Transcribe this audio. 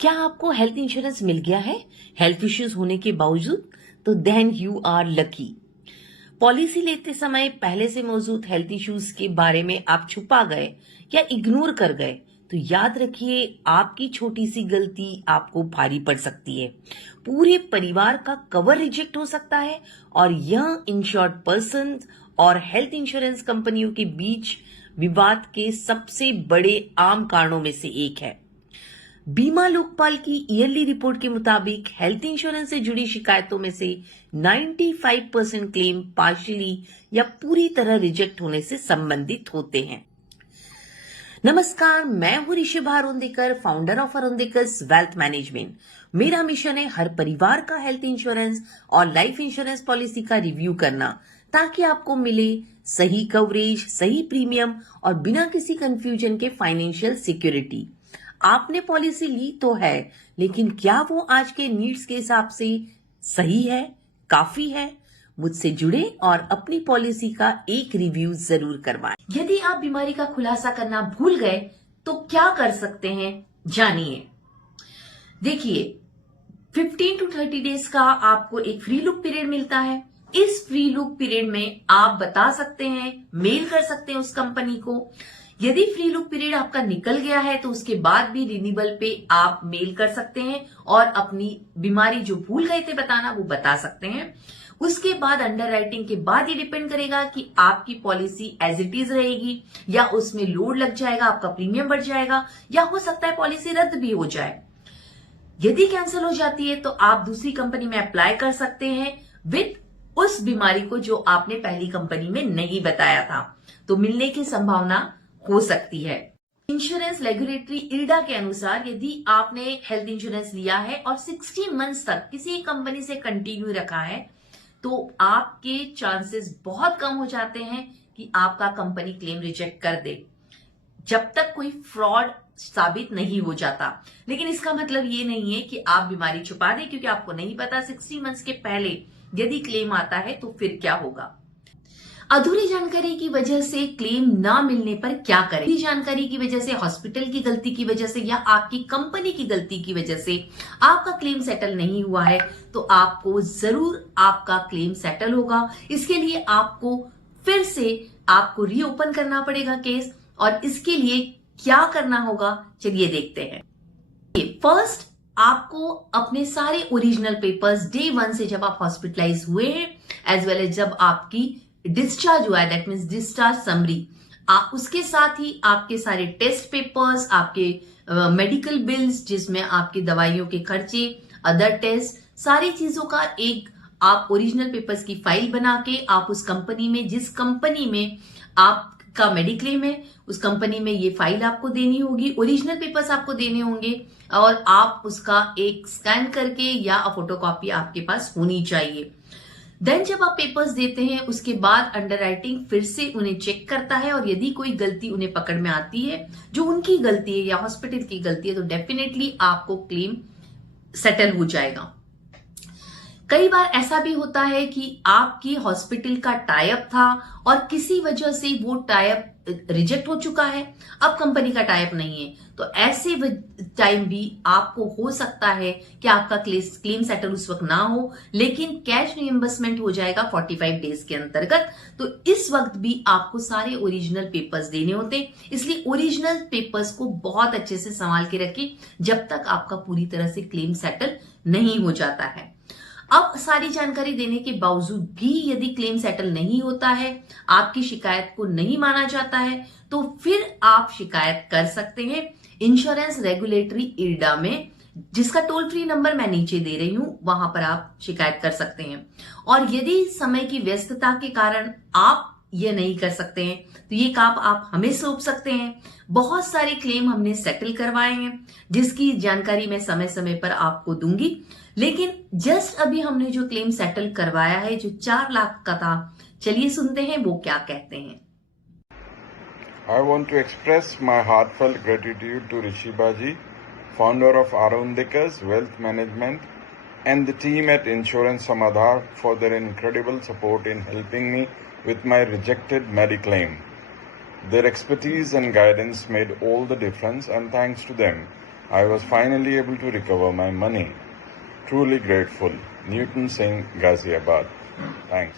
क्या आपको health insurance मिल गया है हेल्थ इश्यूज होने के बावजूद? तो then you are lucky. Policy लेते समय पहले से मौजूद हेल्थ इश्यूज के बारे में आप छुपा गए या इग्नोर कर गए तो याद रखिए, आपकी छोटी सी गलती आपको भारी पड़ सकती है। पूरे परिवार का कवर रिजेक्ट हो सकता है और यह इंश्योर्ड पर्सन और हेल्थ इंश्योरेंस कंपनियों के बीच विवाद के सबसे बड़े आम कारणों में से एक है। बीमा लोकपाल की ईयरली रिपोर्ट के मुताबिक हेल्थ इंश्योरेंस से जुड़ी शिकायतों में से 95% क्लेम पार्शियली या पूरी तरह रिजेक्ट होने से संबंधित होते हैं। नमस्कार, मैं हूं ऋषिभा अरुंदेकर, फाउंडर ऑफ अरुंदेकर्स वेल्थ मैनेजमेंट। मेरा मिशन है हर परिवार का हेल्थ इंश्योरेंस और लाइफ इंश्योरेंस पॉलिसी का रिव्यू करना, ताकि आपको मिले सही कवरेज, सही प्रीमियम और बिना किसी कंफ्यूजन के फाइनेंशियल सिक्योरिटी। आपने पॉलिसी ली तो है, लेकिन क्या वो आज के नीड्स के हिसाब से सही है, काफी है? मुझसे जुड़े और अपनी पॉलिसी का एक रिव्यू जरूर करवाएं। यदि आप बीमारी का खुलासा करना भूल गए तो क्या कर सकते हैं, जानिए। देखिए, 15 to 30 डेज का आपको एक फ्री लुक पीरियड मिलता है। इस फ्री लुक पीरियड में आप बता सकते हैं, मेल कर सकते हैं उस कंपनी को। यदि फ्री लुक पीरियड आपका निकल गया है तो उसके बाद भी रिन्यूअल पे आप मेल कर सकते हैं और अपनी बीमारी जो भूल गए थे बताना वो बता सकते हैं। उसके बाद अंडर राइटिंग के बाद ये डिपेंड करेगा कि आपकी पॉलिसी एज इट इज रहेगी या उसमें लोड लग जाएगा, आपका प्रीमियम बढ़ जाएगा, या हो सकता है पॉलिसी रद्द भी हो जाए। यदि कैंसिल हो जाती है तो आप दूसरी कंपनी में अप्लाई कर सकते हैं विद उस बीमारी को जो आपने पहली कंपनी में नहीं बताया था, तो मिलने की संभावना हो सकती है। इंश्योरेंस रेगुलेटरी इल्डा के अनुसार यदि आपने हेल्थ इंश्योरेंस लिया है और 60 मंथ्स तक किसी कंपनी से कंटिन्यू रखा है तो आपके चांसेस बहुत कम हो जाते हैं कि आपका कंपनी क्लेम रिजेक्ट कर दे, जब तक कोई फ्रॉड साबित नहीं हो जाता। लेकिन इसका मतलब ये नहीं है कि आप बीमारी छुपा दें, क्योंकि आपको नहीं पता 60 मंथ्स के पहले यदि क्लेम आता है तो फिर क्या होगा। अधूरी जानकारी की वजह से क्लेम ना मिलने पर क्या करें? अधूरी जानकारी की वजह से, हॉस्पिटल की गलती की वजह से या आपकी कंपनी की गलती की वजह से आपका क्लेम सेटल नहीं हुआ है तो आपको जरूर आपका क्लेम सेटल होगा। इसके लिए आपको फिर से आपको रीओपन करना पड़ेगा केस, और इसके लिए क्या करना होगा चलिए देखते हैं। फर्स्ट, आपको अपने सारे ओरिजिनल पेपर्स डे 1 से जब आप हॉस्पिटलाइज हुए हैं एज वेल एज जब आपकी डिस्चार्ज हुआ है, दैट मीन्स डिस्चार्ज समरी, उसके साथ ही आपके सारे टेस्ट पेपर्स, आपके मेडिकल बिल्स जिसमें आपकी दवाइयों के खर्चे, अदर टेस्ट, सारी चीजों का एक आप ओरिजिनल पेपर्स की फाइल बना के आप उस कंपनी में, जिस कंपनी में आपका मेडिक्लेम है, उस कंपनी में ये फाइल आपको देनी होगी, ओरिजिनल पेपर्स आपको देने होंगे और आप उसका एक स्कैन करके या फोटोकॉपी आपके पास होनी चाहिए। देन जब आप पेपर्स देते हैं उसके बाद अंडर राइटिंग फिर से उन्हें चेक करता है और यदि कोई गलती उन्हें पकड़ में आती है जो उनकी गलती है या हॉस्पिटल की गलती है तो डेफिनेटली आपको क्लेम सेटल हो जाएगा। कई बार ऐसा भी होता है कि आपकी हॉस्पिटल का टाइप था और किसी वजह से वो टाइप रिजेक्ट हो चुका है, अब कंपनी का टाइप नहीं है, तो ऐसे टाइम भी आपको हो सकता है कि आपका क्लेम सेटल उस वक्त ना हो, लेकिन कैश रिएम्बर्समेंट हो जाएगा 45 डेज के अंतर्गत। तो इस वक्त भी आपको सारे ओरिजिनल पेपर्स देने होते हैं, इसलिए ओरिजिनल पेपर्स को बहुत अच्छे से संभाल के रखिए जब तक आपका पूरी तरह से क्लेम सेटल नहीं हो जाता है। अब सारी जानकारी देने के बावजूद भी यदि क्लेम सेटल नहीं होता है, आपकी शिकायत को नहीं माना जाता है, तो फिर आप शिकायत कर सकते हैं इंश्योरेंस रेगुलेटरी इल्डा में, जिसका टोल फ्री नंबर मैं नीचे दे रही हूं, वहां पर आप शिकायत कर सकते हैं। और यदि समय की व्यस्तता के कारण आप ये नहीं कर सकते हैं तो ये काम आप हमें सौंप सकते हैं। बहुत सारे क्लेम हमने सेटल करवाए हैं जिसकी जानकारी मैं समय समय पर आपको दूंगी, लेकिन जस्ट अभी हमने जो क्लेम सेटल करवाया है जो 4 लाख का था, चलिए सुनते हैं वो क्या कहते हैं। I want to express my heartfelt gratitude to Rishiba ji, founder of Arundika's Wealth Management, and the team at Insurance Samadhar for their incredible support in helping me with my rejected Mediclaim. Their expertise and guidance made all the difference, and thanks to them, I was finally able to recover my money. Truly grateful. Newton Singh, Ghaziabad. Thanks.